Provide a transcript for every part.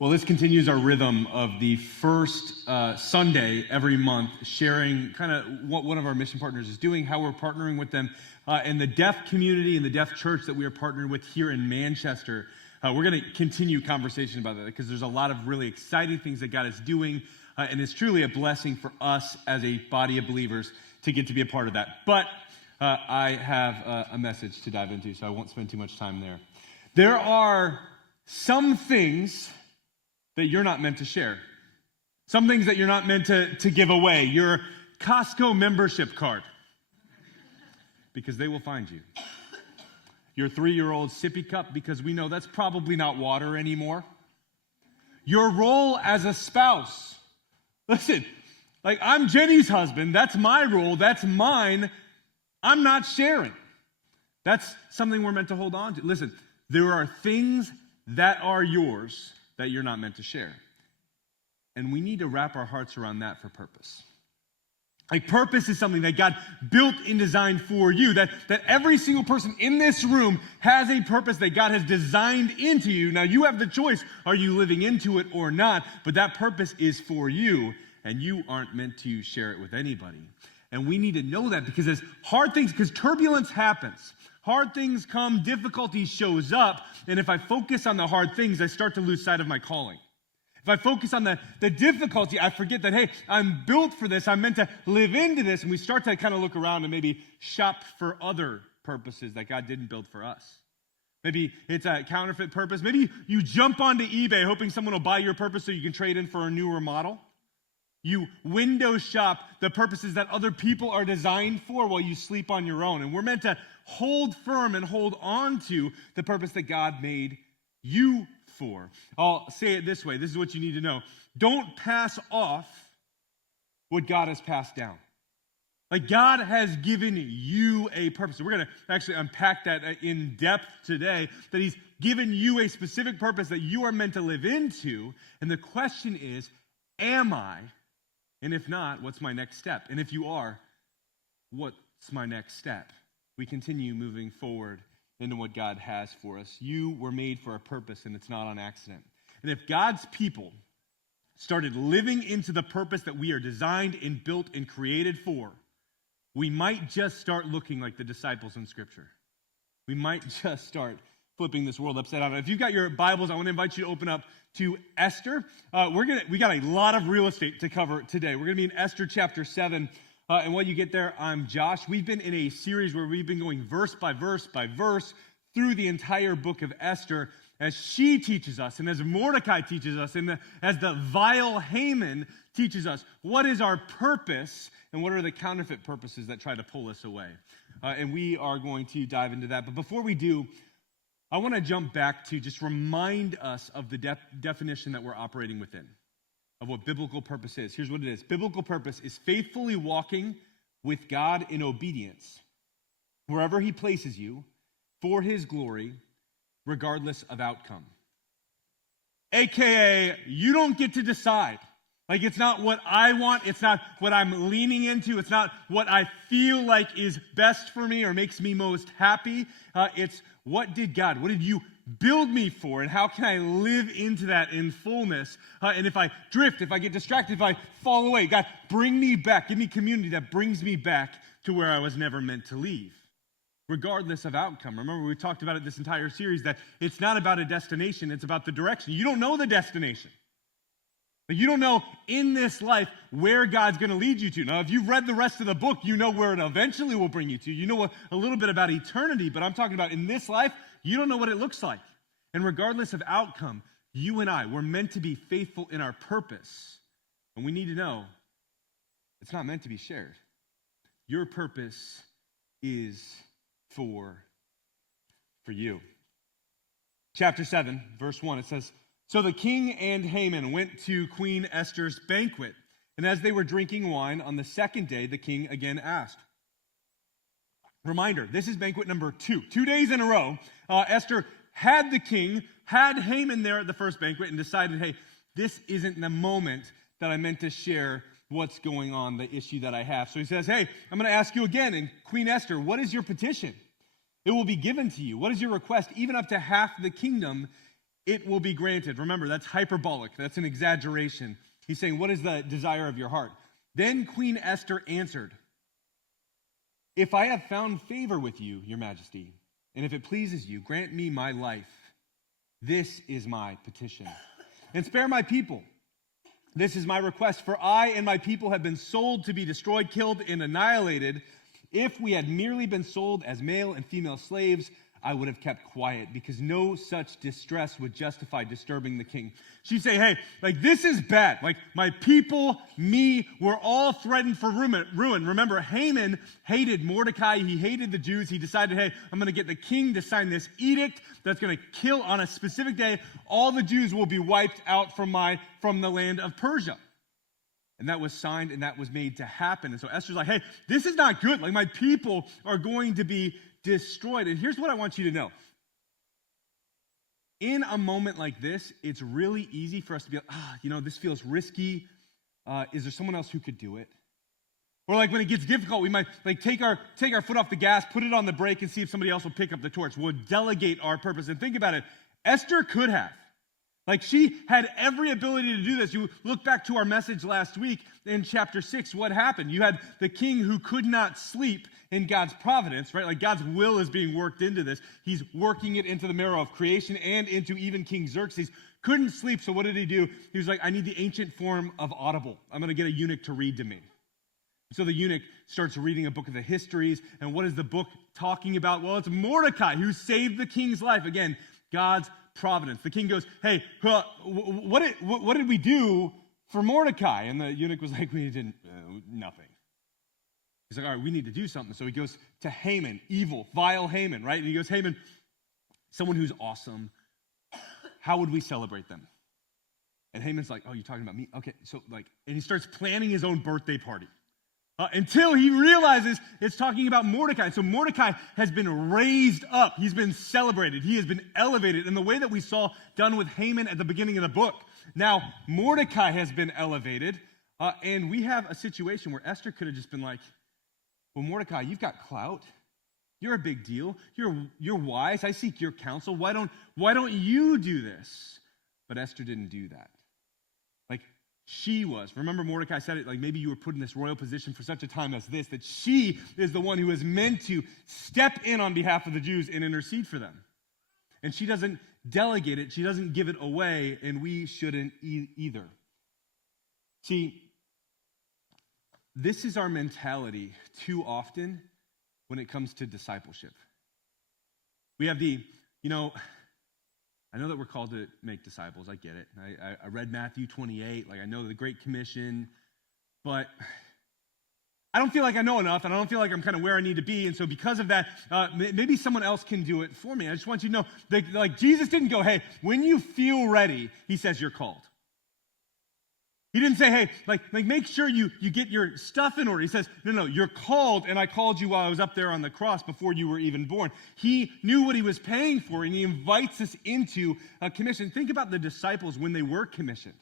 Well, this continues our rhythm of the first Sunday every month, sharing kind of what one of our mission partners is doing, how we're partnering with them, and the deaf community and the deaf church that we are partnered with here in Manchester. We're going to continue conversation about that because there's a lot of really exciting things that God is doing, and it's truly a blessing for us as a body of believers to get to be a part of that. But I have a message to dive into, so I won't spend too much time there. There are some things that you're not meant to share. Some things that you're not meant to give away. Your Costco membership card, because they will find you. Your 3-year-old sippy cup, because we know that's probably not water anymore. Your role as a spouse. Listen, like I'm Jenny's husband. That's my role. That's mine. I'm not sharing. That's something we're meant to hold on to. Listen, there are things that are yours that you're not meant to share. And we need to wrap our hearts around that for purpose. Like purpose is something that God built and designed for you, that every single person in this room has a purpose that God has designed into you. Now you have the choice, are you living into it or not? But that purpose is for you, and you aren't meant to share it with anybody. And we need to know that because as hard things, because turbulence happens. Hard things come, difficulty shows up, and if I focus on the hard things, I start to lose sight of my calling. If I focus on the difficulty, I forget that, hey, I'm built for this, I'm meant to live into this, and we start to kind of look around and maybe shop for other purposes that God didn't build for us. Maybe it's a counterfeit purpose. Maybe you jump onto eBay hoping someone will buy your purpose so you can trade in for a newer model. You window shop the purposes that other people are designed for while you sleep on your own. And we're meant to hold firm and hold on to the purpose that God made you for. I'll say it this way. This is what you need to know. Don't pass off what God has passed down. Like God has given you a purpose. So we're going to actually unpack that in depth today, that he's given you a specific purpose that you are meant to live into. And the question is, am I? And if not, what's my next step? And if you are, what's my next step? We continue moving forward into what God has for us. You were made for a purpose, and it's not on accident. And if God's people started living into the purpose that we are designed and built and created for, we might just start looking like the disciples in Scripture. We might just start flipping this world upside down. If you've got your Bibles, I want to invite you to open up to Esther. We got a lot of real estate to cover today. We're going to be in Esther chapter 7. And while you get there, I'm Josh. We've been in a series where we've been going verse by verse by verse through the entire book of Esther as she teaches us and as Mordecai teaches us and as the vile Haman teaches us what is our purpose and what are the counterfeit purposes that try to pull us away. And we are going to dive into that. But before we do, I want to jump back to just remind us of the definition that we're operating within, of what biblical purpose is. Here's what it is. Biblical purpose is faithfully walking with God in obedience, wherever he places you, for his glory, regardless of outcome. AKA, you don't get to decide. Like, it's not what I want. It's not what I'm leaning into. It's not what I feel like is best for me or makes me most happy. It's what did you build me for, and how can I live into that in fullness? And if I drift, if I get distracted, if I fall away, God, bring me back. Give me community that brings me back to where I was never meant to leave, regardless of outcome. Remember, we talked about it this entire series, that it's not about a destination, it's about the direction. You don't know the destination. But you don't know in this life where God's going to lead you to. Now, if you've read the rest of the book, you know where it eventually will bring you to. You know a little bit about eternity, but I'm talking about in this life, you don't know what it looks like. And regardless of outcome, you and I, we're meant to be faithful in our purpose. And we need to know it's not meant to be shared. Your purpose is for you. Chapter 7, verse 1, it says, "So the king and Haman went to Queen Esther's banquet, and as they were drinking wine on the second day, the king again asked." Reminder, this is banquet number 2. 2 days in a row, Esther had the king, had Haman there at the first banquet, and decided, hey, this isn't the moment that I meant to share what's going on, the issue that I have. So he says, hey, I'm going to ask you again, and Queen Esther, what is your petition? It will be given to you. What is your request? Even up to half the kingdom it will be granted. Remember, that's hyperbolic. That's an exaggeration. He's saying, what is the desire of your heart? Then Queen Esther answered, if I have found favor with you, your majesty, and if it pleases you, grant me my life. This is my petition. And spare my people. This is my request, for I and my people have been sold to be destroyed, killed, and annihilated. If we had merely been sold as male and female slaves, I would have kept quiet, because no such distress would justify disturbing the king. She'd say, hey, like, this is bad. Like, my people, me, we're all threatened for ruin. Remember, Haman hated Mordecai. He hated the Jews. He decided, hey, I'm going to get the king to sign this edict that's going to kill on a specific day. All the Jews will be wiped out from the land of Persia. And that was signed, and that was made to happen. And so Esther's like, hey, this is not good. Like, my people are going to be destroyed. And here's what I want you to know. In a moment like this, it's really easy for us to be like, this feels risky. Is there someone else who could do it? Or like when it gets difficult, we might like take our foot off the gas, put it on the brake, and see if somebody else will pick up the torch. We'll delegate our purpose. And think about it. Esther could have. Like, she had every ability to do this. You look back to our message last week in chapter 6, what happened? You had the king who could not sleep in God's providence, right? Like, God's will is being worked into this. He's working it into the marrow of creation and into even King Xerxes. Couldn't sleep, so what did he do? He was like, I need the ancient form of audible. I'm going to get a eunuch to read to me. So the eunuch starts reading a book of the histories, and what is the book talking about? Well, it's Mordecai who saved the king's life. Again, God's providence. The king goes, hey, what did we do for Mordecai? And the eunuch was like, we did nothing. He's like, all right, we need to do something. So he goes to Haman, evil, vile Haman, right? And he goes, Haman, someone who's awesome, how would we celebrate them? And Haman's like, oh, you're talking about me? Okay, so and he starts planning his own birthday party. Until he realizes it's talking about Mordecai. So Mordecai has been raised up. He's been celebrated. He has been elevated in the way that we saw done with Haman at the beginning of the book. Now, Mordecai has been elevated, and we have a situation where Esther could have just been like, well, Mordecai, you've got clout. You're a big deal. You're wise. I seek your counsel. Why don't you do this? But Esther didn't do that. She was. Remember, Mordecai said it, like, maybe you were put in this royal position for such a time as this, that she is the one who is meant to step in on behalf of the Jews and intercede for them. And she doesn't delegate it. She doesn't give it away, and we shouldn't either. See, this is our mentality too often when it comes to discipleship. We have I know that we're called to make disciples. I get it. I read Matthew 28. I know the Great Commission. But I don't feel like I know enough, and I don't feel like I'm kind of where I need to be. And so because of that, maybe someone else can do it for me. I just want you to know that Jesus didn't go, hey, when you feel ready, he says you're called. He didn't say, hey, make sure you get your stuff in order. He says, no, you're called, and I called you while I was up there on the cross before you were even born. He knew what he was paying for, and he invites us into a commission. Think about the disciples when they were commissioned.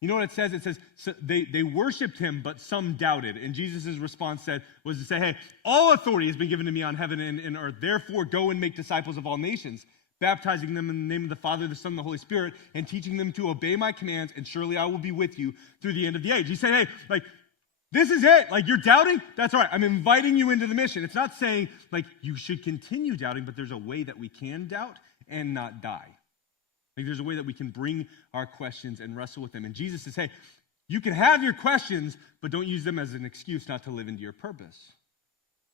You know what it says? It says so they worshiped him, but some doubted. And Jesus' response was to say, hey, all authority has been given to me on heaven and earth. Therefore, go and make disciples of all nations, baptizing them in the name of the Father, the Son, and the Holy Spirit, and teaching them to obey my commands, and surely I will be with you through the end of the age. He said, hey, this is it. You're doubting? That's all right. I'm inviting you into the mission. It's not saying, you should continue doubting, but there's a way that we can doubt and not die. There's a way that we can bring our questions and wrestle with them. And Jesus says, hey, you can have your questions, but don't use them as an excuse not to live into your purpose.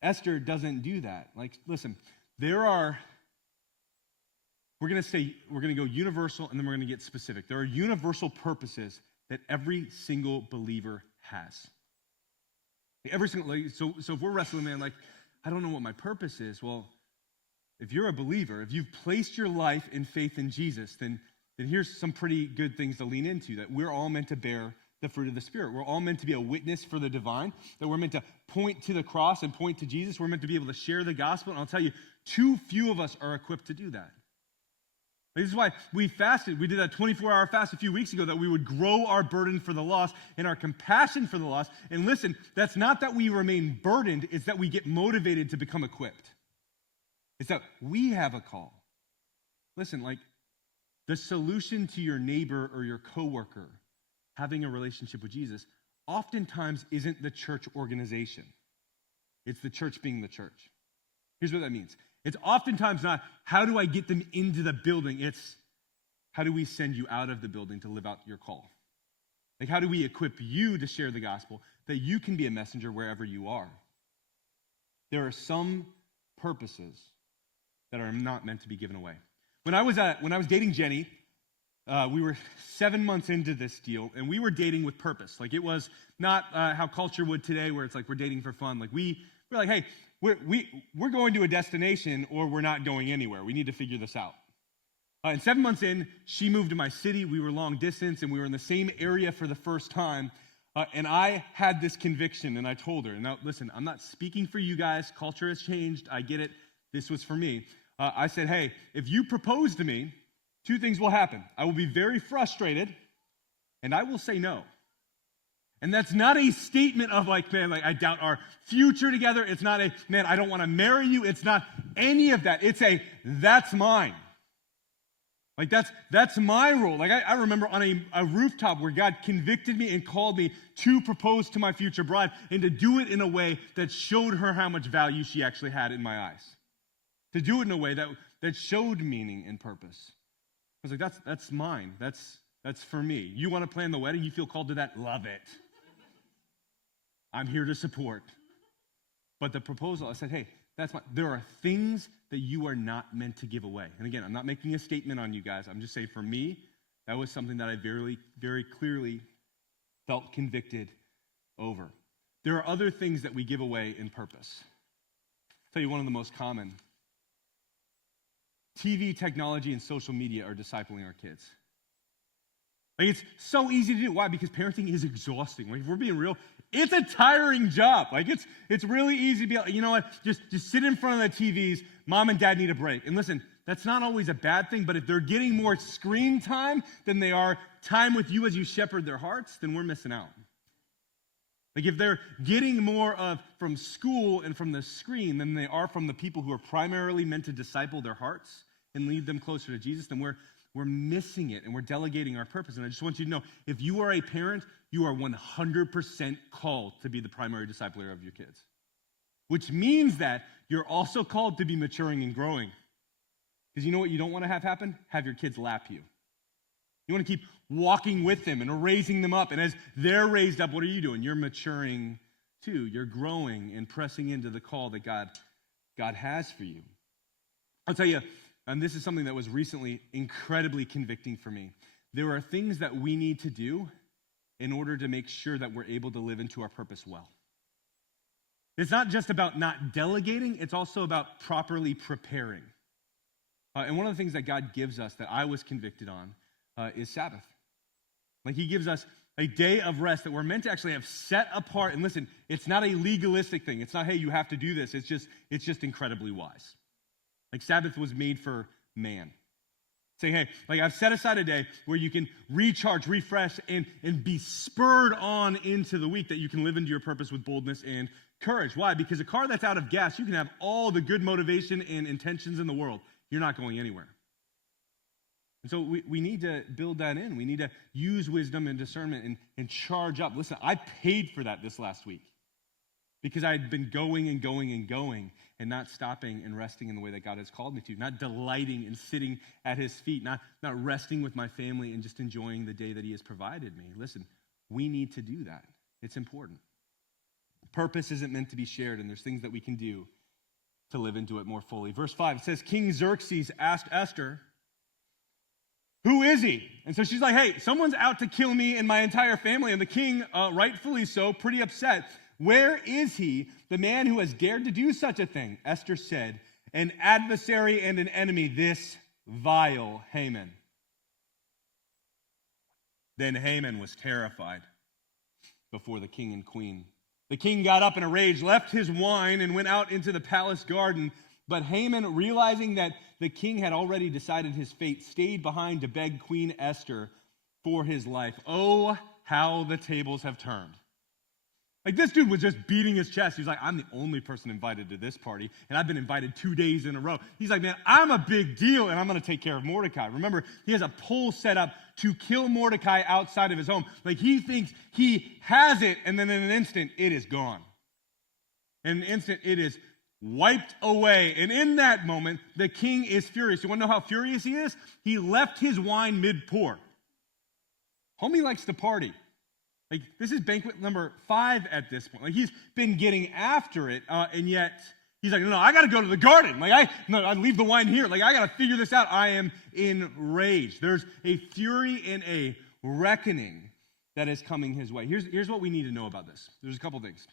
Esther doesn't do that. Listen, we're going to go universal, and then we're going to get specific. There are universal purposes that every single believer has. Every single, so if we're wrestling, man, I don't know what my purpose is. Well, if you're a believer, if you've placed your life in faith in Jesus, then here's some pretty good things to lean into, that we're all meant to bear the fruit of the Spirit. We're all meant to be a witness for the divine, that we're meant to point to the cross and point to Jesus. We're meant to be able to share the gospel, and I'll tell you, too few of us are equipped to do that. This is why we fasted. We did a 24-hour fast a few weeks ago, that we would grow our burden for the lost and our compassion for the lost. And listen, that's not that we remain burdened, it's that we get motivated to become equipped. It's that we have a call. Listen, The solution to your neighbor or your coworker having a relationship with Jesus oftentimes isn't the church organization. It's the church being the church. Here's what that means. It's oftentimes not, how do I get them into the building? It's, how do we send you out of the building to live out your call? Like, how do we equip you to share the gospel, that you can be a messenger wherever you are? There are some purposes that are not meant to be given away. When I was dating Jenny, we were 7 months into this deal, and we were dating with purpose. Like, it was not how culture would today, where it's like we're dating for fun. Like, we're like, hey, we're going to a destination, or we're not going anywhere. We need to figure this out. And 7 months in, she moved to my city. We were long distance, and we were in the same area for the first time. And I had this conviction, and I told her, now listen, I'm not speaking for you guys. Culture has changed. I get it. This was for me. I said, hey, if you propose to me, two things will happen. I will be very frustrated, and I will say no. And that's not a statement of like, man, like I doubt our future together. It's not a, man, I don't want to marry you. It's not any of that. It's a, that's mine. Like that's my role. Like I remember on a rooftop where God convicted me and called me to propose to my future bride and to do it in a way that showed her how much value she actually had in my eyes. To do it in a way that showed meaning and purpose. I was like, that's mine. That's for me. You want to plan the wedding? You feel called to that? Love it. I'm here to support. But the proposal, I said, hey, that's mine. There are things that you are not meant to give away. And again, I'm not making a statement on you guys. I'm just saying for me, that was something that I very, very clearly felt convicted over. There are other things that we give away in purpose. I'll tell you one of the most common. TV, technology, and social media are discipling our kids. Like, it's so easy to do. Why? Because parenting is exhausting. Like, if we're being real, it's a tiring job. Like, it's really easy to be like, you know what, just sit in front of the TVs. Mom and dad need a break. And listen, that's not always a bad thing, but if they're getting more screen time than they are time with you as you shepherd their hearts, then we're missing out. Like, if they're getting more from school and from the screen than they are from the people who are primarily meant to disciple their hearts and lead them closer to Jesus, then we're missing it and we're delegating our purpose. And I just want you to know, if you are a parent, you are 100% called to be the primary discipler of your kids. Which means that you're also called to be maturing and growing. Because you know what you don't want to have happen? Have your kids lap you. You want to keep walking with them and raising them up. And as they're raised up, what are you doing? You're maturing too. You're growing and pressing into the call that God has for you. I'll tell you, and this is something that was recently incredibly convicting for me. There are things that we need to do in order to make sure that we're able to live into our purpose well. It's not just about not delegating, it's also about properly preparing. And one of the things that God gives us that I was convicted on is Sabbath. Like, he gives us a day of rest that we're meant to actually have set apart. And listen, it's not a legalistic thing. It's not, hey, you have to do this. It's just incredibly wise. Like, Sabbath was made for man. Say, hey, like, I've set aside a day where you can recharge, refresh, and be spurred on into the week, that you can live into your purpose with boldness and courage. Why? Because a car that's out of gas, you can have all the good motivation and intentions in the world. You're not going anywhere. And so we need to build that in. We need to use wisdom and discernment and charge up. Listen, I paid for that this last week because I had been going and going and going and not stopping and resting in the way that God has called me to, not delighting and sitting at his feet, not resting with my family and just enjoying the day that he has provided me. Listen, we need to do that. It's important. Purpose isn't meant to be shared, and there's things that we can do to live into it more fully. Verse 5, it says, King Xerxes asked Esther, who is he? And so she's like, hey, someone's out to kill me and my entire family. And the king, rightfully so, pretty upset. Where is he, the man who has dared to do such a thing? Esther said, an adversary and an enemy, this vile Haman. Then Haman was terrified before the king and queen. The king got up in a rage, left his wine, and went out into the palace garden. But Haman, realizing that the king had already decided his fate, stayed behind to beg Queen Esther for his life. Oh, how the tables have turned. Like, this dude was just beating his chest. He's like, I'm the only person invited to this party, and I've been invited 2 days in a row. He's like, man, I'm a big deal, and I'm going to take care of Mordecai. Remember, he has a pole set up to kill Mordecai outside of his home. Like, he thinks he has it, and then in an instant, it is gone. In an instant, it is wiped away. And in that moment, the king is furious. You want to know how furious he is? He left his wine mid-pour. Homie likes to party. Like, this is banquet number 5 at this point. Like, he's been getting after it, and yet he's like, no, I got to go to the garden. Like, I leave the wine here. Like, I got to figure this out. I am enraged. There's a fury and a reckoning that is coming his way. Here's what we need to know about this. There's a couple things.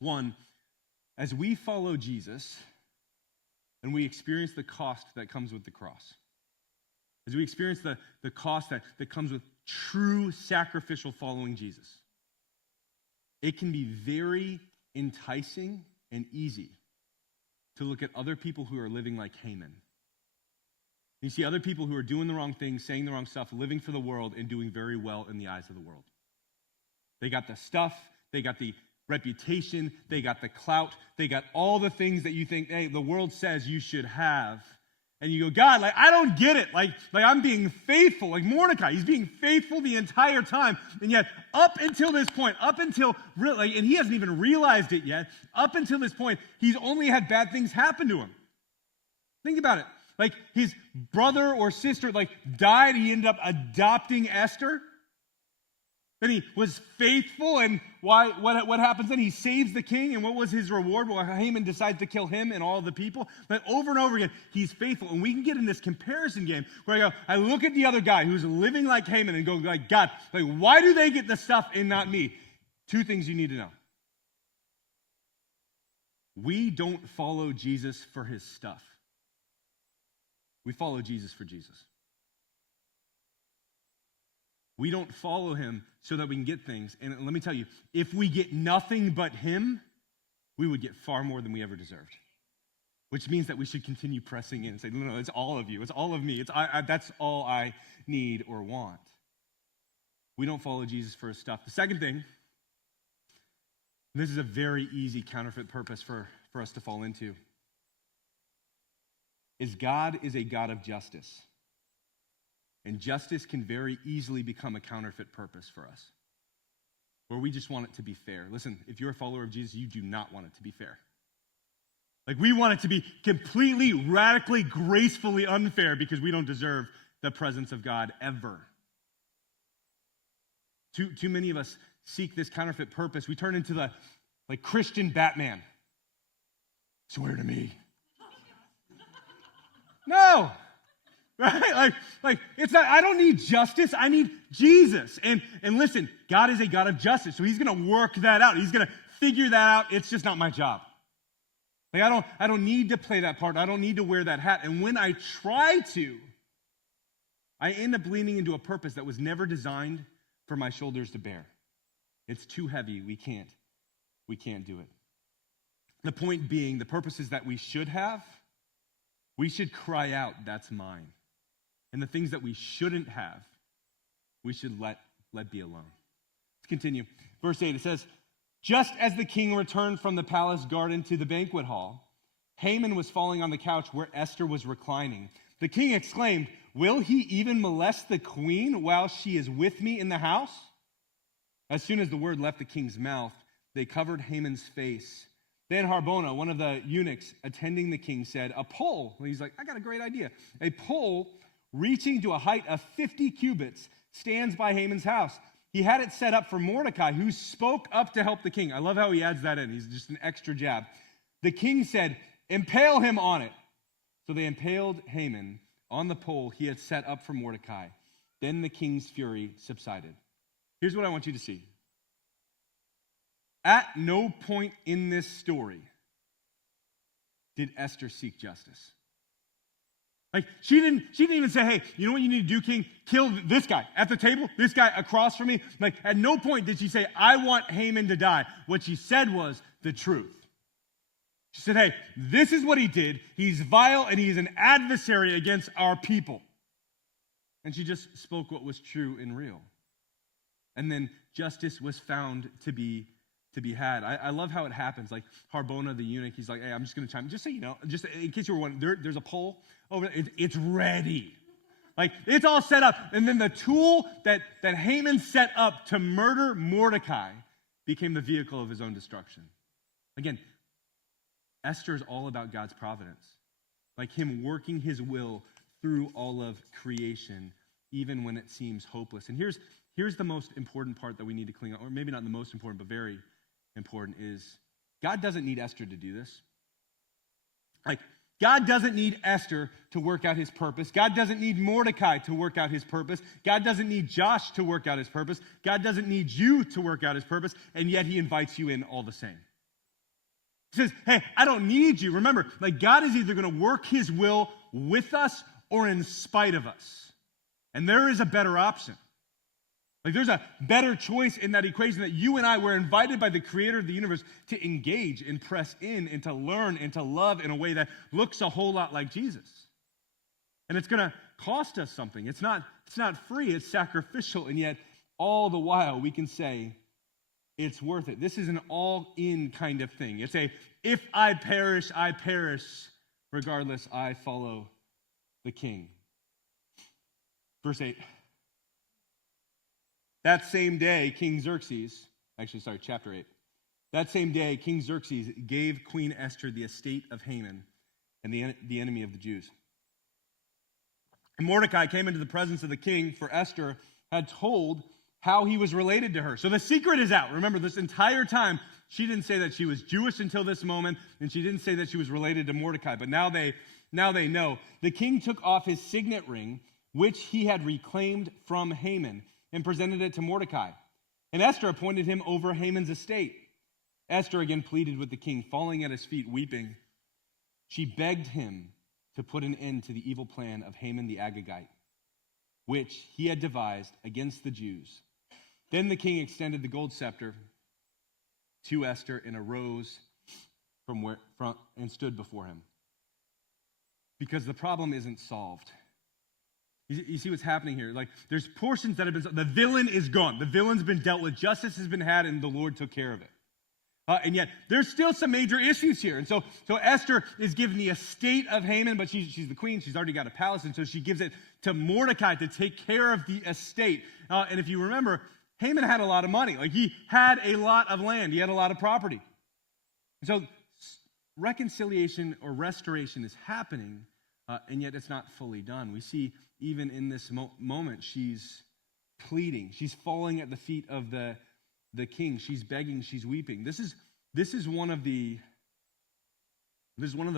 One, as we follow Jesus and we experience the cost that comes with the cross, as we experience the cost that comes with true sacrificial following Jesus, it can be very enticing and easy to look at other people who are living like Haman. You see other people who are doing the wrong things, saying the wrong stuff, living for the world, and doing very well in the eyes of the world. They got the stuff, they got the reputation, they got the clout, they got all the things that you think, hey, the world says you should have. And you go, God, like, I don't get it. Like I'm being faithful. Like Mordecai, he's being faithful the entire time. And yet, up until this point, and he hasn't even realized it yet, up until this point, he's only had bad things happen to him. Think about it. Like, his brother or sister, died. He ended up adopting Esther. Then he was faithful, and what happens then? He saves the king, and what was his reward? Well, Haman decides to kill him and all the people. But over and over again, he's faithful. And we can get in this comparison game where I look at the other guy who's living like Haman and go, like, God, why do they get the stuff and not me? 2 things you need to know. We don't follow Jesus for his stuff. We follow Jesus for Jesus. We don't follow him so that we can get things. And let me tell you, if we get nothing but him, we would get far more than we ever deserved. Which means that we should continue pressing in and say, no, it's all of you. It's all of me. That's all I need or want. We don't follow Jesus for his stuff. The second thing, this is a very easy counterfeit purpose for us to fall into, is God is a God of justice. And justice can very easily become a counterfeit purpose for us, where we just want it to be fair. Listen, if you're a follower of Jesus, you do not want it to be fair. We want it to be completely, radically, gracefully unfair because we don't deserve the presence of God ever. Too many of us seek this counterfeit purpose. We turn into the Christian Batman. Swear to me. No. Right? It's not, I don't need justice, I need Jesus. And listen, God is a God of justice, so he's gonna work that out. He's gonna figure that out. It's just not my job. I don't need to play that part. I don't need to wear that hat. And when I try to, I end up leaning into a purpose that was never designed for my shoulders to bear. It's too heavy. We can't do it. The point being, the purposes that we should have, we should cry out, that's mine. And the things that we shouldn't have, we should let be alone. Let's continue. Verse 8, it says, just as the king returned from the palace garden to the banquet hall, Haman was falling on the couch where Esther was reclining. The king exclaimed, will he even molest the queen while she is with me in the house? As soon as the word left the king's mouth, they covered Haman's face. Then Harbona, one of the eunuchs attending the king, said, a pole. Well, he's like, I got a great idea. A pole reaching to a height of 50 cubits stands by Haman's house. He had it set up for Mordecai, who spoke up to help the king. I love how he adds that in. He's just an extra jab. The king said, impale him on it. So they impaled Haman on the pole he had set up for Mordecai. Then the king's fury subsided. Here's what I want you to see. At no point in this story did Esther seek justice. She didn't even say, hey, you know what you need to do, king? Kill this guy at the table, this guy across from me. At no point did she say, I want Haman to die. What she said was the truth. She said, hey, this is what he did. He's vile and he's an adversary against our people. And she just spoke what was true and real. And then justice was found to be to be had. I love how it happens. Like Harbona, the eunuch, he's like, hey, I'm just going to chime in. Just so you know, just in case you were wondering, there's a pole over there. It's ready. Like, it's all set up. And then the tool that Haman set up to murder Mordecai became the vehicle of his own destruction. Again, Esther is all about God's providence. Like him working his will through all of creation, even when it seems hopeless. And here's the most important part that we need to cling on, or maybe not the most important, but very important, is God doesn't need Esther to do this. Like, God doesn't need Esther to work out his purpose. God doesn't need Mordecai to work out his purpose. God doesn't need Josh to work out his purpose. God doesn't need you to work out his purpose, and yet he invites you in all the same. He says, hey, I don't need you. Remember, like God is either going to work his will with us or in spite of us. And there is a better option. Like there's a better choice in that equation that you and I were invited by the creator of the universe to engage and press in and to learn and to love in a way that looks a whole lot like Jesus. And it's going to cost us something. It's not free, it's sacrificial, and yet all the while we can say it's worth it. This is an all-in kind of thing. It's a, if I perish, regardless, I follow the King. Verse 8. That same day, chapter 8. That same day, King Xerxes gave Queen Esther the estate of Haman and the enemy of the Jews. And Mordecai came into the presence of the king, for Esther had told how he was related to her. So the secret is out. Remember, this entire time, she didn't say that she was Jewish until this moment, and she didn't say that she was related to Mordecai. But now they know. The king took off his signet ring, which he had reclaimed from Haman, and presented it to Mordecai. And Esther appointed him over Haman's estate. Esther again pleaded with the king, falling at his feet, weeping. She begged him to put an end to the evil plan of Haman the Agagite, which he had devised against the Jews. Then the king extended the gold scepter to Esther and arose and stood before him. Because the problem isn't solved. You see what's happening here? Like, there's portions that have been, the villain is gone. The villain's been dealt with. Justice has been had, and the Lord took care of it. And yet, there's still some major issues here. And so Esther is given the estate of Haman, but she's the queen. She's already got a palace, and so she gives it to Mordecai to take care of the estate. And if you remember, Haman had a lot of money. Like, he had a lot of land. He had a lot of property. And so reconciliation or restoration is happening, and yet it's not fully done. We see even in this moment, she's pleading. She's falling at the feet of the king. She's begging. She's weeping. This is one of the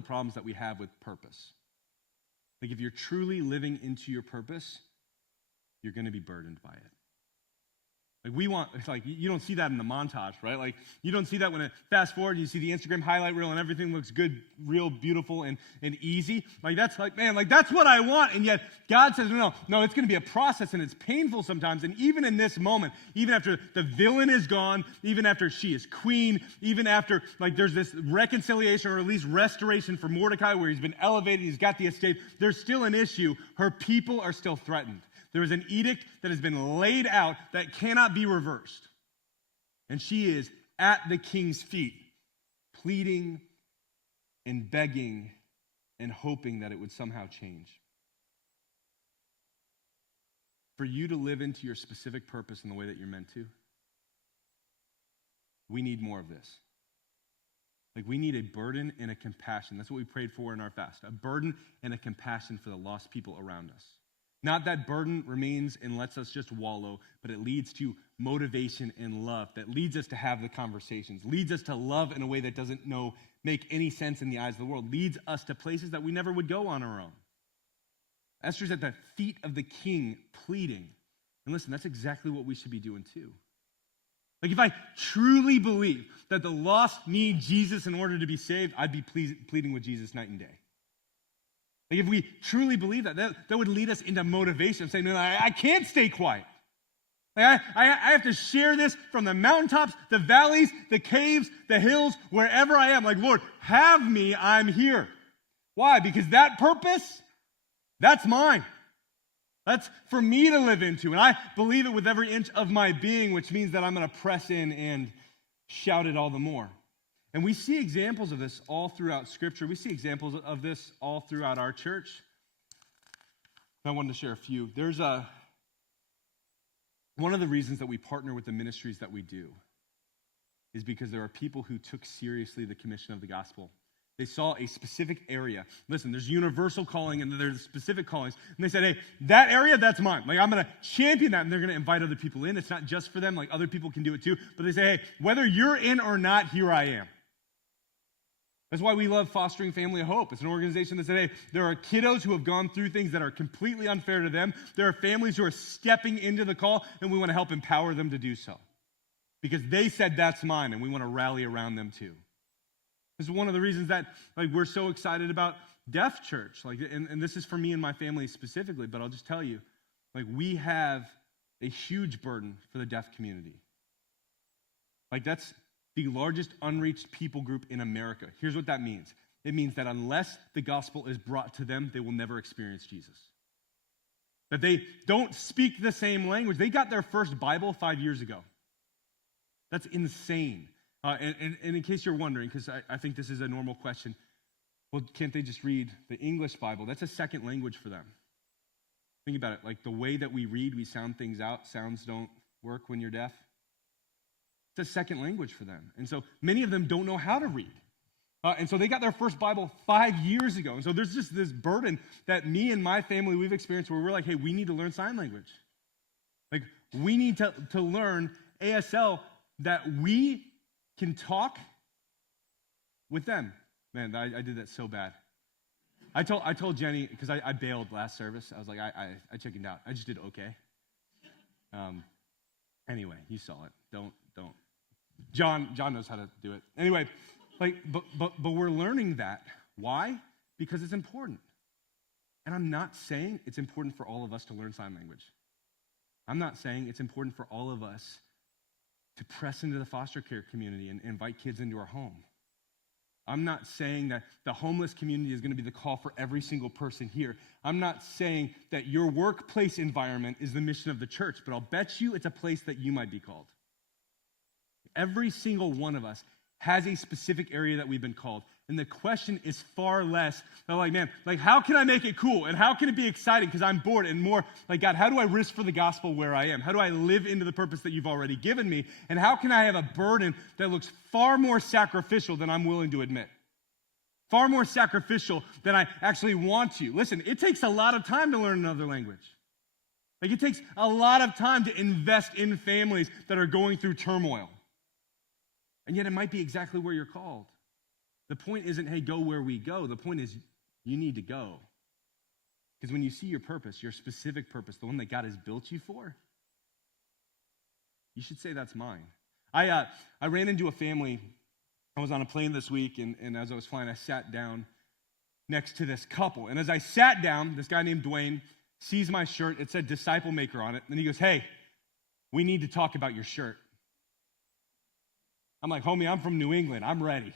problems that we have with purpose. Like, if you're truly living into your purpose, you're going to be burdened by it. Like, it's like, you don't see that in the montage, right? Like, you don't see that when it fast forward, you see the Instagram highlight reel and everything looks good, real, beautiful, and easy. Like, that's like, man, like, that's what I want. And yet, God says, no, it's going to be a process, and it's painful sometimes. And even in this moment, even after the villain is gone, even after she is queen, even after, like, there's this reconciliation or at least restoration for Mordecai where he's been elevated, he's got the estate, there's still an issue. Her people are still threatened. There is an edict that has been laid out that cannot be reversed. And she is at the king's feet, pleading and begging and hoping that it would somehow change. For you to live into your specific purpose in the way that you're meant to, we need more of this. Like, we need a burden and a compassion. That's what we prayed for in our fast. A burden and a compassion for the lost people around us. Not that burden remains and lets us just wallow, but it leads to motivation and love that leads us to have the conversations, leads us to love in a way that doesn't make any sense in the eyes of the world, leads us to places that we never would go on our own. Esther's at the feet of the king pleading. And listen, that's exactly what we should be doing too. Like, if I truly believe that the lost need Jesus in order to be saved, I'd be pleading with Jesus night and day. Like, if we truly believe that would lead us into motivation, saying, no, I can't stay quiet. Like, I have to share this from the mountaintops, the valleys, the caves, the hills, wherever I am. Like, Lord, have me, I'm here. Why? Because that purpose, that's mine. That's for me to live into. And I believe it with every inch of my being, which means that I'm going to press in and shout it all the more. And we see examples of this all throughout Scripture. We see examples of this all throughout our church. I wanted to share a few. There's one of the reasons that we partner with the ministries that we do is because there are people who took seriously the commission of the gospel. They saw a specific area. Listen, there's universal calling and there's specific callings. And they said, hey, that area, that's mine. Like, I'm going to champion that, and they're going to invite other people in. It's not just for them. Like, other people can do it too. But they say, hey, whether you're in or not, here I am. That's why we love Fostering Family of Hope. It's an organization that said, hey, there are kiddos who have gone through things that are completely unfair to them. There are families who are stepping into the call, and we want to help empower them to do so. Because they said, that's mine, and we want to rally around them too. This is one of the reasons that we're so excited about Deaf Church. And this is for me and my family specifically, but I'll just tell you, we have a huge burden for the deaf community. That's the largest unreached people group in America. Here's what that means. It means that unless the gospel is brought to them, they will never experience Jesus. That they don't speak the same language. They got their first Bible 5 years ago. That's insane. And in case you're wondering, because I think this is a normal question, well, can't they just read the English Bible? That's a second language for them. Think about it. The way that we read, we sound things out. Sounds don't work when you're deaf. It's a second language for them. And so many of them don't know how to read. And so they got their first Bible 5 years ago. And so there's just this burden that me and my family, we've experienced where we're like, hey, we need to learn sign language. We need to learn ASL that we can talk with them. Man, I did that so bad. I told Jenny, because I bailed last service. I was like, I chickened out. I just did okay. Anyway, you saw it. Don't. John knows how to do it. Anyway, but we're learning that. Why? Because it's important. And I'm not saying it's important for all of us to learn sign language. I'm not saying it's important for all of us to press into the foster care community and invite kids into our home. I'm not saying that the homeless community is going to be the call for every single person here. I'm not saying that your workplace environment is the mission of the church, but I'll bet you it's a place that you might be called. Every single one of us has a specific area that we've been called. And the question is far less, how can I make it cool? And how can it be exciting because I'm bored? And more, God, how do I risk for the gospel where I am? How do I live into the purpose that you've already given me? And how can I have a burden that looks far more sacrificial than I'm willing to admit? Far more sacrificial than I actually want to. Listen, it takes a lot of time to learn another language. It takes a lot of time to invest in families that are going through turmoil. And yet it might be exactly where you're called. The point isn't, hey, go where we go. The point is, you need to go. Because when you see your purpose, your specific purpose, the one that God has built you for, you should say, that's mine. I ran into a family. I was on a plane this week, and as I was flying, I sat down next to this couple. And as I sat down, this guy named Dwayne sees my shirt. It said Disciple Maker on it. And he goes, hey, we need to talk about your shirt. I'm like, homie, I'm from New England. I'm ready.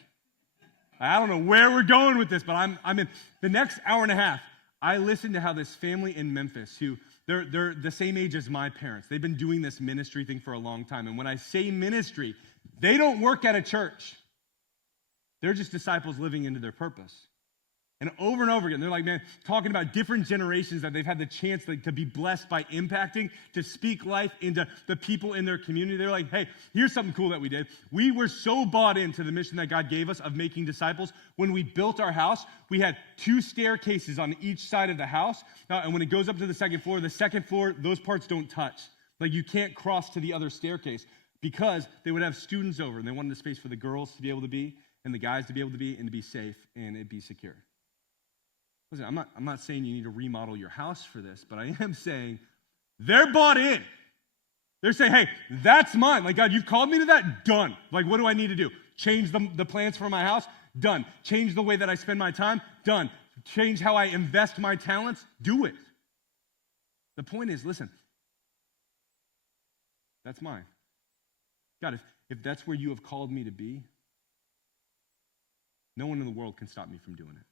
I don't know where we're going with this, but I'm in. The next hour and a half, I listened to how this family in Memphis, who they're the same age as my parents, they've been doing this ministry thing for a long time. And when I say ministry, they don't work at a church. They're just disciples living into their purpose. And over again, they're man, talking about different generations that they've had the chance to be blessed by impacting, to speak life into the people in their community. They're like, hey, here's something cool that we did. We were so bought into the mission that God gave us of making disciples. When we built our house, we had 2 staircases on each side of the house. And when it goes up to the second floor, those parts don't touch. You can't cross to the other staircase because they would have students over, and they wanted a space for the girls to be able to be, and the guys to be able to be, and to be safe, and it be secure. Listen, I'm not saying you need to remodel your house for this, but I am saying they're bought in. They're saying, hey, that's mine. God, you've called me to that? Done. What do I need to do? Change the plans for my house? Done. Change the way that I spend my time? Done. Change how I invest my talents? Do it. The point is, listen, that's mine. God, if that's where you have called me to be, no one in the world can stop me from doing it.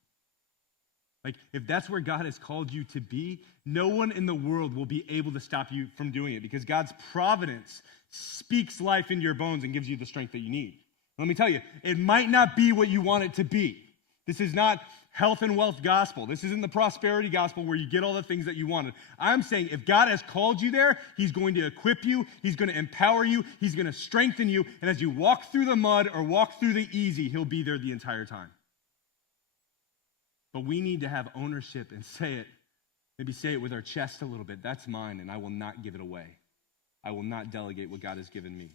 Like, if that's where God has called you to be, no one in the world will be able to stop you from doing it because God's providence speaks life into your bones and gives you the strength that you need. Let me tell you, it might not be what you want it to be. This is not health and wealth gospel. This isn't the prosperity gospel where you get all the things that you wanted. I'm saying if God has called you there, he's going to equip you, he's going to empower you, he's going to strengthen you, and as you walk through the mud or walk through the easy, he'll be there the entire time. But we need to have ownership and say it, maybe say it with our chest a little bit. That's mine, and I will not give it away. I will not delegate what God has given me.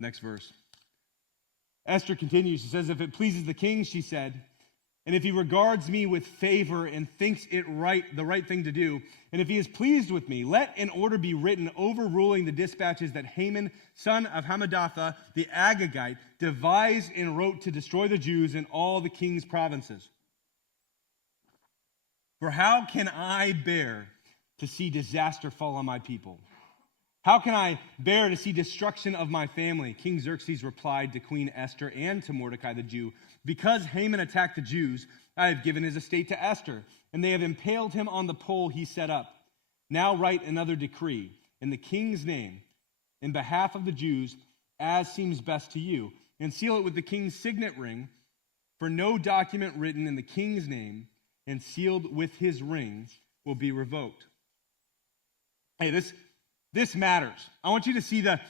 Next verse. Esther continues. She says, if it pleases the king, she said, and if he regards me with favor and thinks it right, the right thing to do, and if he is pleased with me, let an order be written overruling the dispatches that Haman, son of Hammedatha, the Agagite, devised and wrote to destroy the Jews in all the king's provinces. For how can I bear to see disaster fall on my people? How can I bear to see destruction of my family? King Xerxes replied to Queen Esther and to Mordecai the Jew, because Haman attacked the Jews, I have given his estate to Esther, and they have impaled him on the pole he set up. Now write another decree in the king's name, in behalf of the Jews, as seems best to you, and seal it with the king's signet ring, for no document written in the king's name and sealed with his ring will be revoked. Hey, this matters. I want you to see the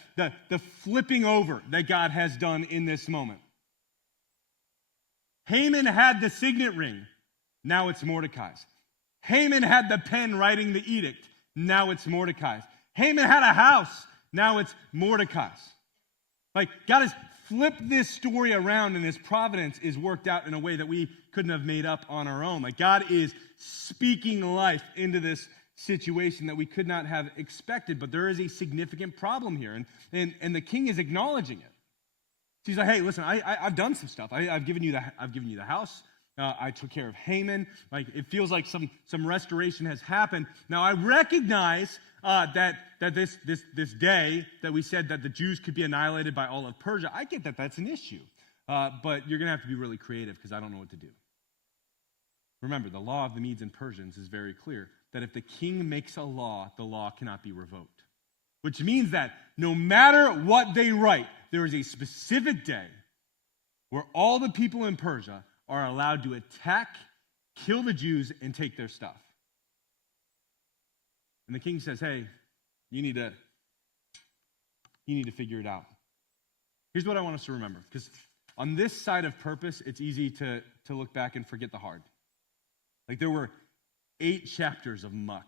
flipping over that God has done in this moment. Haman had the signet ring. Now it's Mordecai's. Haman had the pen writing the edict. Now it's Mordecai's. Haman had a house. Now it's Mordecai's. Like, God has flipped this story around, and his providence is worked out in a way that we couldn't have made up on our own. Like, God is speaking life into this situation that we could not have expected, but there is a significant problem here, and the king is acknowledging it. He's like, hey, listen, I've done some stuff. I've given you the house. I took care of Haman. Like, it feels like some restoration has happened. Now, I recognize that this day that we said that the Jews could be annihilated by all of Persia, I get that that's an issue, but you're going to have to be really creative because I don't know what to do. Remember, the law of the Medes and Persians is very clear that if the king makes a law, the law cannot be revoked. Which means that no matter what they write, there is a specific day where all the people in Persia are allowed to attack, kill the Jews, and take their stuff. And the king says, hey, you need to figure it out. Here's what I want us to remember, because on this side of purpose, it's easy to look back and forget the hard. Like, there were 8 chapters of muck.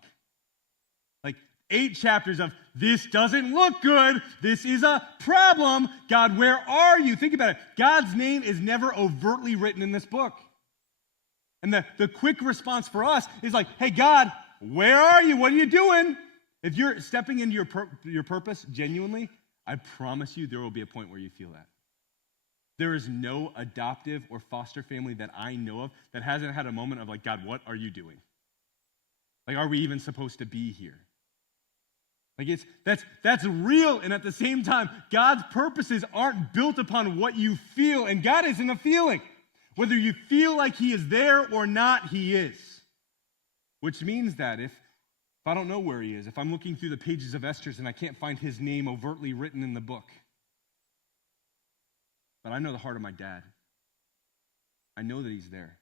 Like, 8 chapters of, this doesn't look good. This is a problem. God, where are you? Think about it. God's name is never overtly written in this book. And the quick response for us is like, hey, God, where are you? What are you doing? If you're stepping into your purpose genuinely, I promise you there will be a point where you feel that. There is no adoptive or foster family that I know of that hasn't had a moment of like, God, what are you doing? Like, are we even supposed to be here? Like, that's real, and at the same time, God's purposes aren't built upon what you feel, and God isn't a feeling. Whether you feel like he is there or not, he is. Which means that if I don't know where he is, if I'm looking through the pages of Esther's and I can't find his name overtly written in the book, but I know the heart of my dad. I know that he's there.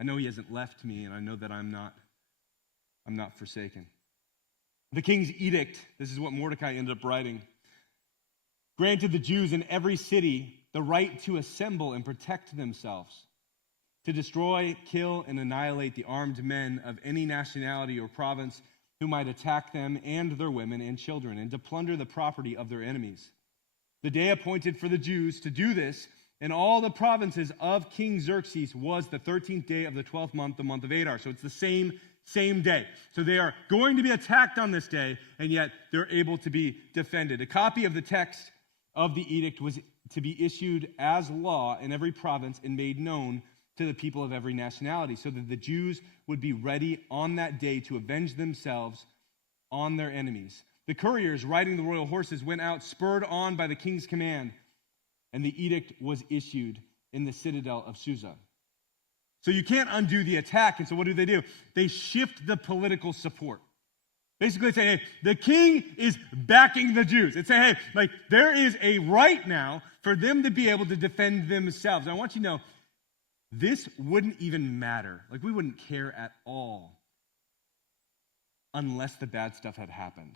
I know he hasn't left me, and I know that I'm not forsaken. The king's edict, this is what Mordecai ended up writing, granted the Jews in every city the right to assemble and protect themselves, to destroy, kill, and annihilate the armed men of any nationality or province who might attack them and their women and children, and to plunder the property of their enemies. The day appointed for the Jews to do this in all the provinces of King Xerxes was the 13th day of the 12th month, the month of Adar. So it's the same day. So they are going to be attacked on this day, and yet they're able to be defended. A copy of the text of the edict was to be issued as law in every province and made known to the people of every nationality, so that the Jews would be ready on that day to avenge themselves on their enemies. The couriers riding the royal horses went out, spurred on by the king's command, and the edict was issued in the citadel of Susa. So you can't undo the attack. And so what do? They shift the political support. Basically say, hey, the king is backing the Jews. And say, hey, like there is a right now for them to be able to defend themselves. And I want you to know, this wouldn't even matter. Like we wouldn't care at all unless the bad stuff had happened.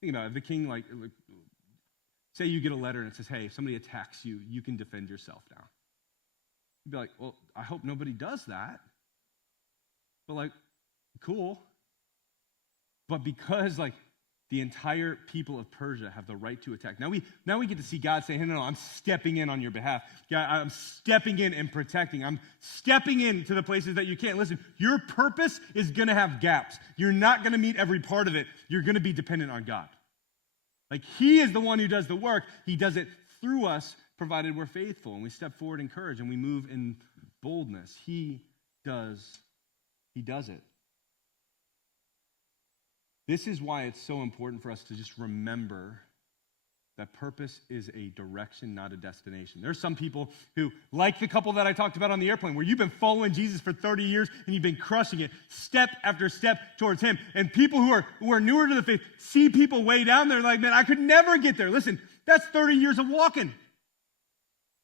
Think about it. If the king, like, say you get a letter and it says, hey, if somebody attacks you, you can defend yourself now. You'd be like, well, I hope nobody does that. But like, cool. But because like the entire people of Persia have the right to attack. Now we get to see God say, hey, no, I'm stepping in on your behalf. God, I'm stepping in and protecting. I'm stepping into the places that you can't. Listen, your purpose is going to have gaps. You're not going to meet every part of it. You're going to be dependent on God. Like he is the one who does the work. He does it through us, provided we're faithful and we step forward in courage and we move in boldness. He does it. This is why it's so important for us to just remember that purpose is a direction, not a destination. There's some people who, like the couple that I talked about on the airplane, where you've been following Jesus for 30 years and you've been crushing it step after step towards him. And people who are newer to the faith see people way down there like, man, I could never get there. Listen, that's 30 years of walking.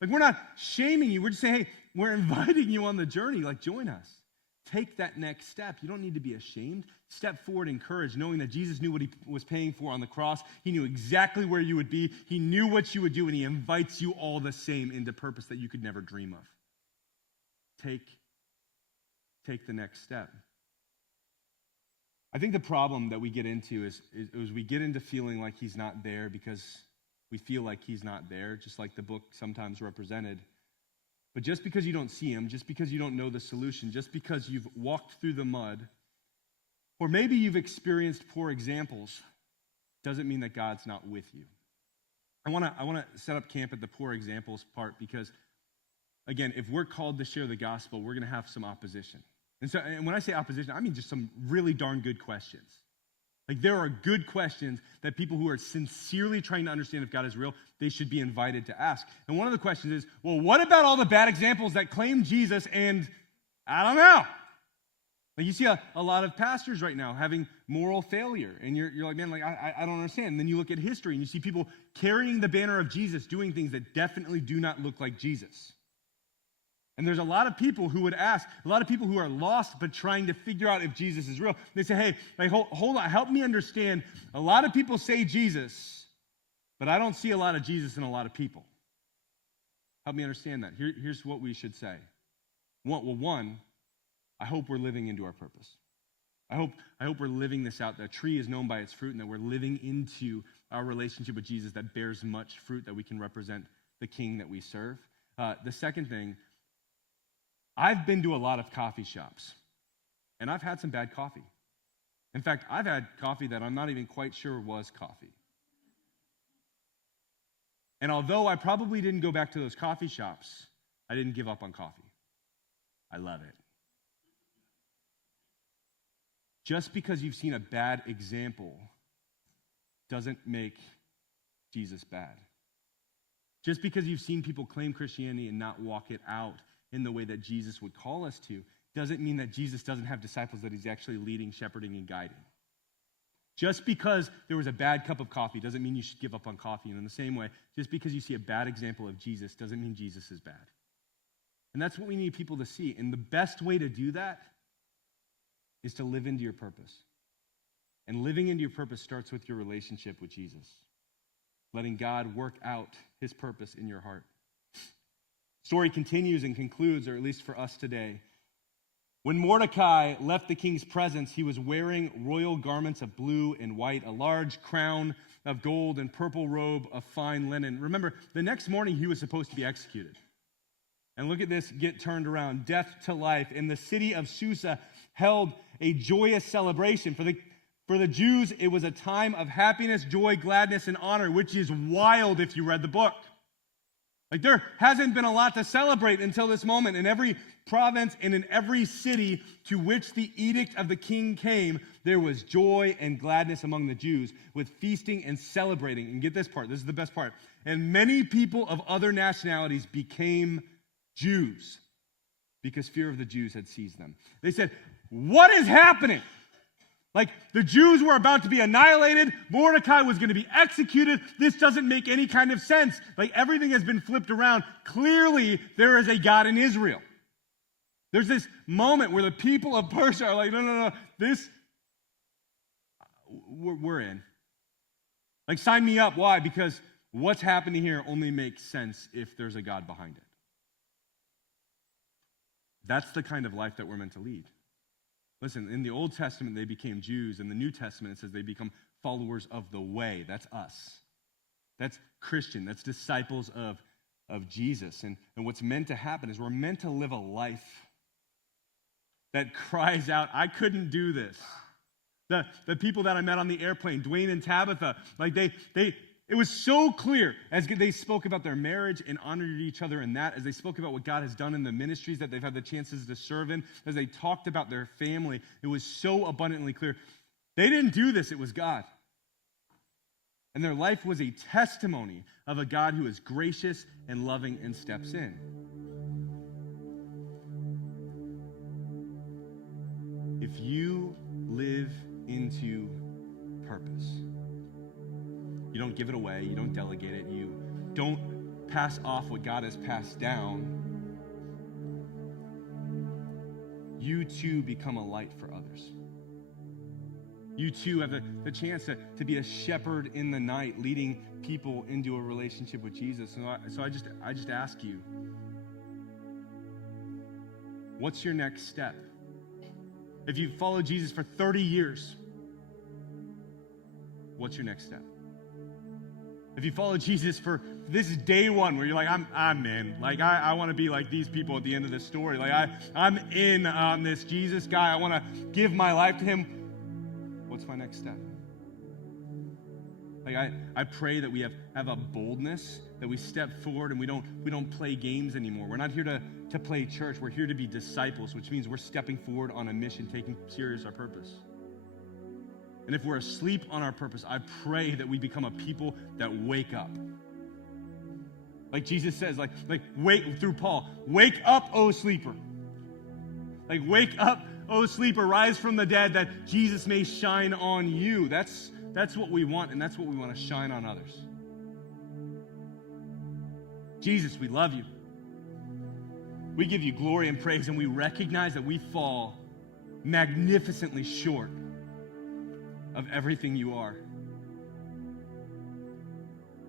Like, we're not shaming you. We're just saying, hey, we're inviting you on the journey. Like, join us. Take that next step. You don't need to be ashamed. Step forward in courage, knowing that Jesus knew what he was paying for on the cross. He knew exactly where you would be. He knew what you would do, and he invites you all the same into purpose that you could never dream of. Take the next step. I think the problem that we get into is we get into feeling like he's not there because we feel like he's not there, just like the book sometimes represented. But just because you don't see him, just because you don't know the solution, just because you've walked through the mud, or maybe you've experienced poor examples, doesn't mean that God's not with you. I want to set up camp at the poor examples part because, again, if we're called to share the gospel, we're going to have some opposition. And when I say opposition, I mean just some really darn good questions. Like there are good questions that people who are sincerely trying to understand if God is real, they should be invited to ask. And one of the questions is, well, what about all the bad examples that claim Jesus and I don't know? Like you see a lot of pastors right now having moral failure, and you're like, man, like I don't understand. And then you look at history and you see people carrying the banner of Jesus doing things that definitely do not look like Jesus. And there's a lot of people who would ask, a lot of people who are lost but trying to figure out if Jesus is real. They say, hey, like, hold on, help me understand. A lot of people say Jesus, but I don't see a lot of Jesus in a lot of people. Help me understand that. Here's what we should say. One, I hope we're living into our purpose. I hope we're living this out. The tree is known by its fruit, and that we're living into our relationship with Jesus that bears much fruit, that we can represent the King that we serve. The second thing, I've been to a lot of coffee shops, and I've had some bad coffee. In fact, I've had coffee that I'm not even quite sure was coffee. And although I probably didn't go back to those coffee shops, I didn't give up on coffee. I love it. Just because you've seen a bad example doesn't make Jesus bad. Just because you've seen people claim Christianity and not walk it out in the way that Jesus would call us to, doesn't mean that Jesus doesn't have disciples that he's actually leading, shepherding, and guiding. Just because there was a bad cup of coffee doesn't mean you should give up on coffee. And in the same way, just because you see a bad example of Jesus doesn't mean Jesus is bad. And that's what we need people to see. And the best way to do that is to live into your purpose. And living into your purpose starts with your relationship with Jesus. Letting God work out his purpose in your heart. Story continues and concludes, or at least for us today. When Mordecai left the king's presence, he was wearing royal garments of blue and white, a large crown of gold and purple robe of fine linen. Remember, the next morning he was supposed to be executed. And look at this get turned around, death to life. And the city of Susa held a joyous celebration. For the Jews, it was a time of happiness, joy, gladness, and honor, which is wild if you read the book. Like there hasn't been a lot to celebrate until this moment. In every province and in every city to which the edict of the king came, there was joy and gladness among the Jews with feasting and celebrating. And get this part, this is the best part. And many people of other nationalities became Jews. because fear of the Jews had seized them. They said, what is happening? Like, the Jews were about to be annihilated. Mordecai was going to be executed. This doesn't make any kind of sense. Like, everything has been flipped around. Clearly, there is a God in Israel. There's this moment where the people of Persia are like, no, we're in. Like, sign me up. Why? Because what's happening here only makes sense if there's a God behind it. That's the kind of life that we're meant to lead. Listen, in the Old Testament, they became Jews. In the New Testament, it says they become followers of the way. That's us. That's Christian. That's disciples of Jesus. And what's meant to happen is we're meant to live a life that cries out, I couldn't do this. The people that I met on the airplane, Dwayne and Tabitha, like it was so clear as they spoke about their marriage and honored each other in that, as they spoke about what God has done in the ministries that they've had the chances to serve in, as they talked about their family, it was so abundantly clear. They didn't do this, it was God. And their life was a testimony of a God who is gracious and loving and steps in. If you live into purpose, you don't give it away, you don't delegate it, you don't pass off what God has passed down, you too become a light for others. You too have the chance to be a shepherd in the night, leading people into a relationship with Jesus. So I just ask you, what's your next step? If you've followed Jesus for 30 years, what's your next step? If you follow Jesus for this is day one where you're like, I'm in. Like, I want to be like these people at the end of this story. Like, I'm in on this Jesus guy. I want to give my life to him. What's my next step? Like, I pray that we have a boldness, that we step forward and we don't play games anymore. We're not here to play church. We're here to be disciples, which means we're stepping forward on a mission, taking serious our purpose. And if we're asleep on our purpose, I pray that we become a people that wake up. Like Jesus says, like wake through Paul, wake up, O sleeper. Like, wake up, O sleeper, rise from the dead that Jesus may shine on you. That's what we want, and that's what we want to shine on others. Jesus, we love you. We give you glory and praise, and we recognize that we fall magnificently short of everything you are.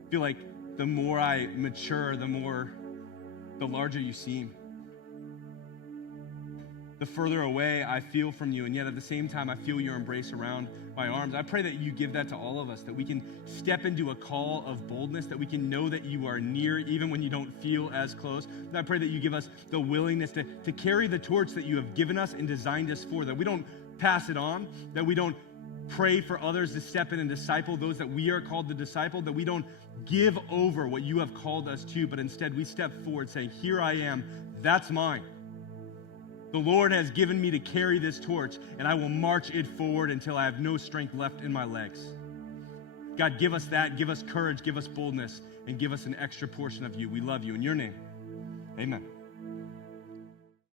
I feel like the more I mature, the larger you seem. The further away I feel from you, and yet at the same time I feel your embrace around my arms. I pray that you give that to all of us, that we can step into a call of boldness, that we can know that you are near even when you don't feel as close. And I pray that you give us the willingness to carry the torch that you have given us and designed us for, that we don't pass it on, that we don't pray for others to step in and disciple those that we are called to disciple, that we don't give over what you have called us to, but instead we step forward saying, here I am, that's mine. The Lord has given me to carry this torch, and I will march it forward until I have no strength left in my legs. God, give us that, give us courage, give us boldness, and give us an extra portion of you. We love you. In your name, amen.